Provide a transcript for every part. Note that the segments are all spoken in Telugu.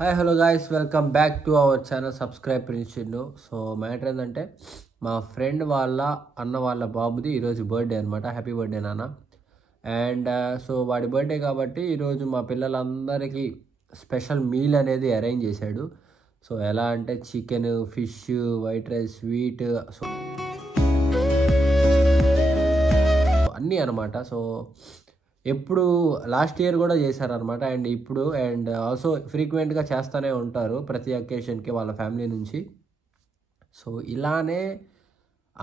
Hi hello guys, welcome back to our channel subscribe prince Chinnu. So matter ఏంటంటే మా ఫ్రెండ్ వాళ్ళ అన్న వాళ్ళ బాబుది ఈరోజు బర్త్డే అనమాట. హ్యాపీ బర్త్డే నాన్న. అండ్ సో వాడి బర్త్డే కాబట్టి ఈరోజు మా పిల్లలందరికీ స్పెషల్ మీల్ అనేది అరేంజ్ చేశాడు. సో ఎలా అంటే chicken, fish, white rice, sweet, so అన్నీ అనమాట. సో ఎప్పుడు లాస్ట్ ఇయర్ కూడా చేశారనమాట. అండ్ ఇప్పుడు అండ్ ఆల్సో ఫ్రీక్వెంట్గా చేస్తూనే ఉంటారు ప్రతి అకేషన్కి వాళ్ళ ఫ్యామిలీ నుంచి. సో ఇలానే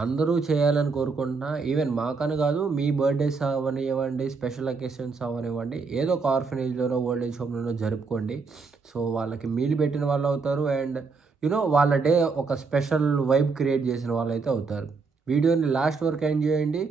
అందరూ చేయాలని కోరుకుంటున్నా. ఈవెన్ మాకని కాదు, మీ బర్త్డేస్ అవనివ్వండి, స్పెషల్ అకేషన్స్ అవనివ్వండి, ఏదో ఒక ఆర్ఫనేజ్లోనో ఓల్డ్ ఏజ్ హోమ్లోనో జరుపుకోండి. సో వాళ్ళకి మీల్ పెట్టిన వాళ్ళు అవుతారు. అండ్ వాళ్ళ డే ఒక స్పెషల్ వైబ్ క్రియేట్ చేసిన వాళ్ళు అయితే అవుతారు. వీడియోని లాస్ట్ వరకు ఎంజాయ్ చేయండి.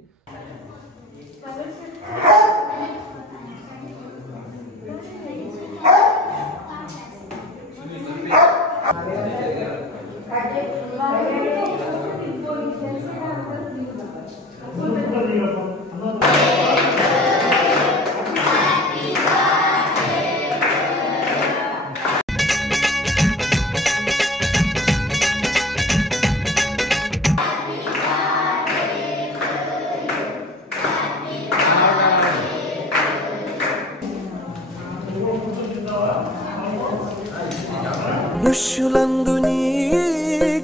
ఋషులందుని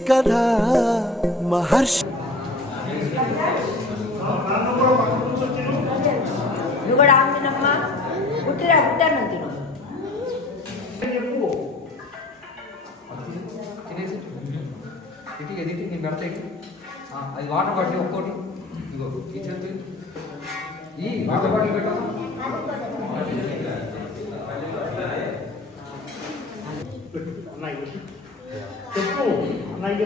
కథ మహర్షి నువ్వు కూడా ఆమెనమ్మా పుట్టిరా పుట్టాను తిను. అది వాటర్ బాటిల్ ఒక్కోటి ఇగో ఈ చెట్టు ఈ వాటర్ బాటిల్ పెట్టా చెప్పు అన్నయ్య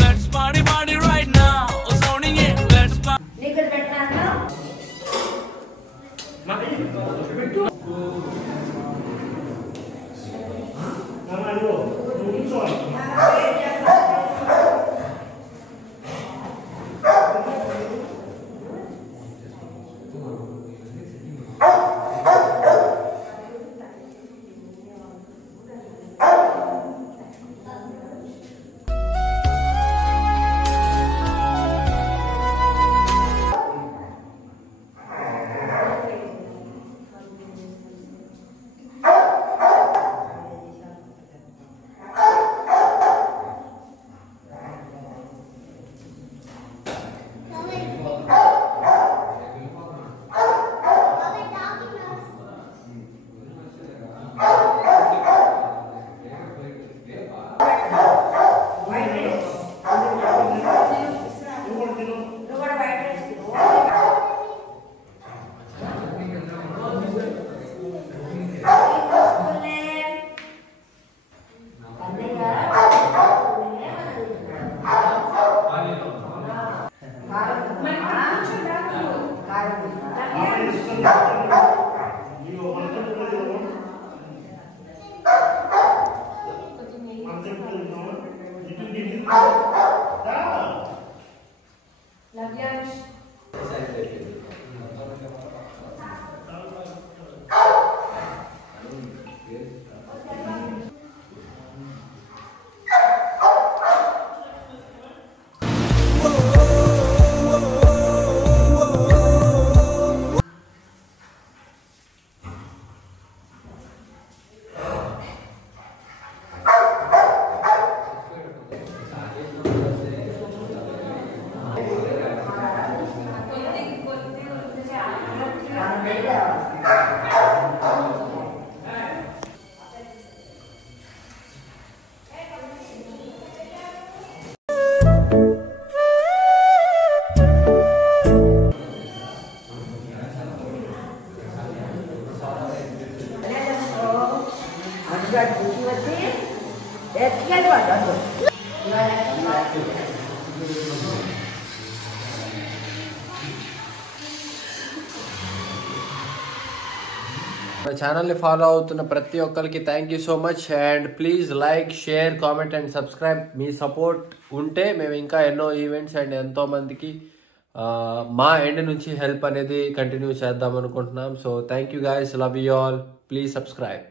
Let's party right now. Zoning it. Let's party. నీకు పెట్టినా నువ్వు మధ్యలో కూర్చి వచ్చి ఎత్తుకెళ్ళిపోతాడు. మన ఛానల్ని ఫాలో అవుతున్న ప్రతి ఒక్కరికి thank you so much. And please like, share, comment and subscribe. Me support ఉంటే మేము ఇంకా ఎన్నో ఈవెంట్స్ అండ్ ఎంతోమందికి మా ఎండ్ నుంచి హెల్ప్ అనేది కంటిన్యూ చేద్దాం అనుకుంటున్నాం. So thank you guys, love you all, please subscribe.